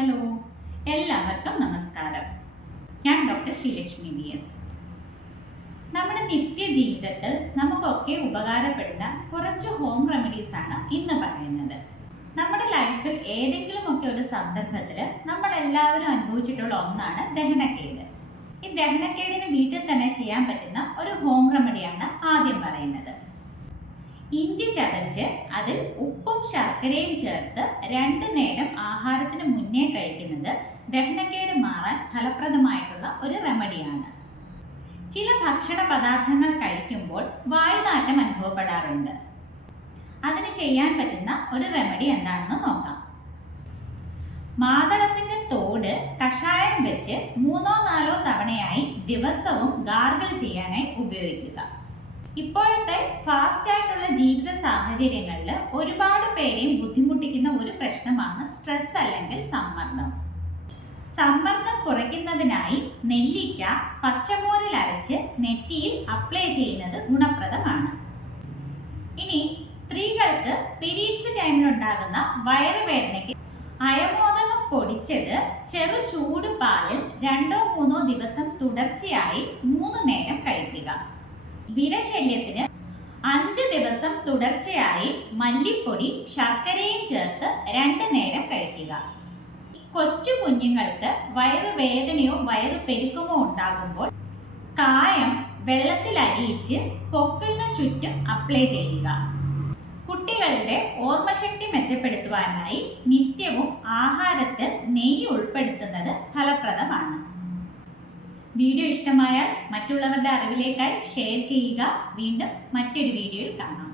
Hello, എല്ലാവർക്കും നമസ്കാരം. ഞാൻ ഡോക്ടർ ശ്രീലക്ഷ്മി VS. നമ്മുടെ നിത്യജീവിതത്തിൽ നമുക്കൊക്കെ ഉപകാരപ്പെടുന്ന കുറച്ച് ഹോം റെമഡീസ് ആണ് ഇന്ന് പറയുന്നത്. നമ്മുടെ ലൈഫിൽ ഏതെങ്കിലുമൊക്കെ ഒരു സന്ദർഭത്തിൽ നമ്മൾ എല്ലാവരും അനുഭവിച്ചിട്ടുള്ള ഒന്നാണ് ദഹനക്കേട്. ഈ ദഹനക്കേടിന് വീട്ടിൽ തന്നെ ചെയ്യാൻ പറ്റുന്ന ഒരു ഹോം റെമഡിയാണ് ആദ്യം പറയുന്നത്. ഇഞ്ചി ചതച്ച് അതിൽ ഉപ്പും ശർക്കരയും ചേർത്ത് 2 നേരം ആഹാരത്തിന് മുന്നേ കഴിക്കുന്നത് ദഹനക്കേട് മാറാൻ ഫലപ്രദമായിട്ടുള്ള ഒരു റെമഡിയാണ്. ചില ഭക്ഷണ പദാർത്ഥങ്ങൾ കഴിക്കുമ്പോൾ വായുനാറ്റം അനുഭവപ്പെടാറുണ്ട്. അതിന് ചെയ്യാൻ പറ്റുന്ന ഒരു റെമഡി എന്താണെന്ന് നോക്കാം. മാതളത്തിന്റെ തോട് കഷായം വെച്ച് 3-4 തവണയായി ദിവസവും ഗാർഗിൾ ചെയ്യാനായി ഉപയോഗിക്കുക. ഇപ്പോഴത്തെ ഫാസ്റ്റ് ആയിട്ടുള്ള ജീവിത സാഹചര്യങ്ങളിൽ ഒരുപാട് പേരെയും ബുദ്ധിമുട്ടിക്കുന്ന ഒരു പ്രശ്നമാണ് സ്ട്രെസ് അല്ലെങ്കിൽ സമ്മർദ്ദം. സമ്മർദ്ദം കുറയ്ക്കുന്നതിനായി നെല്ലിക്ക പച്ചമോരിൽ അരച്ച് നെറ്റിയിൽ അപ്ലൈ ചെയ്യുന്നത് ഗുണപ്രദമാണ്. ഇനി സ്ത്രീകൾക്ക് പീരീഡ്സ് ടൈമിലുണ്ടാകുന്ന വയറുവേദനയ്ക്ക് അയമോദകം പൊടിച്ചത് ചെറു ചൂട് പാലിൽ 2-3 ദിവസം തുടർച്ചയായി 3 നേരം കഴിക്കുക. വിരശല്യത്തിന് 5 ദിവസം തുടർച്ചയായി മല്ലിപ്പൊടി ശർക്കരയും ചേർത്ത് 2 നേരം കഴിക്കുക. കൊച്ചു കുഞ്ഞുങ്ങൾക്ക് വയറുവേദനയോ വയറുപെരുക്കമോ ഉണ്ടാകുമ്പോൾ കായം വെള്ളത്തിൽ അലിയിച്ച് പൊക്കിളിന് ചുറ്റും അപ്ലൈ ചെയ്യുക. കുട്ടികളുടെ ഓർമ്മശക്തി മെച്ചപ്പെടുത്തുവാനായി നിത്യവും ആഹാരത്തിൽ നെയ്യ് ഉൾപ്പെടുത്തുന്നത് ഫലപ്രദമാണ്. വീഡിയോ ഇഷ്ടമായാൽ മറ്റുള്ളവരുടെ അറിവിലേക്കായി ഷെയർ ചെയ്യുക. വീണ്ടും മറ്റൊരു വീഡിയോയിൽ കാണാം.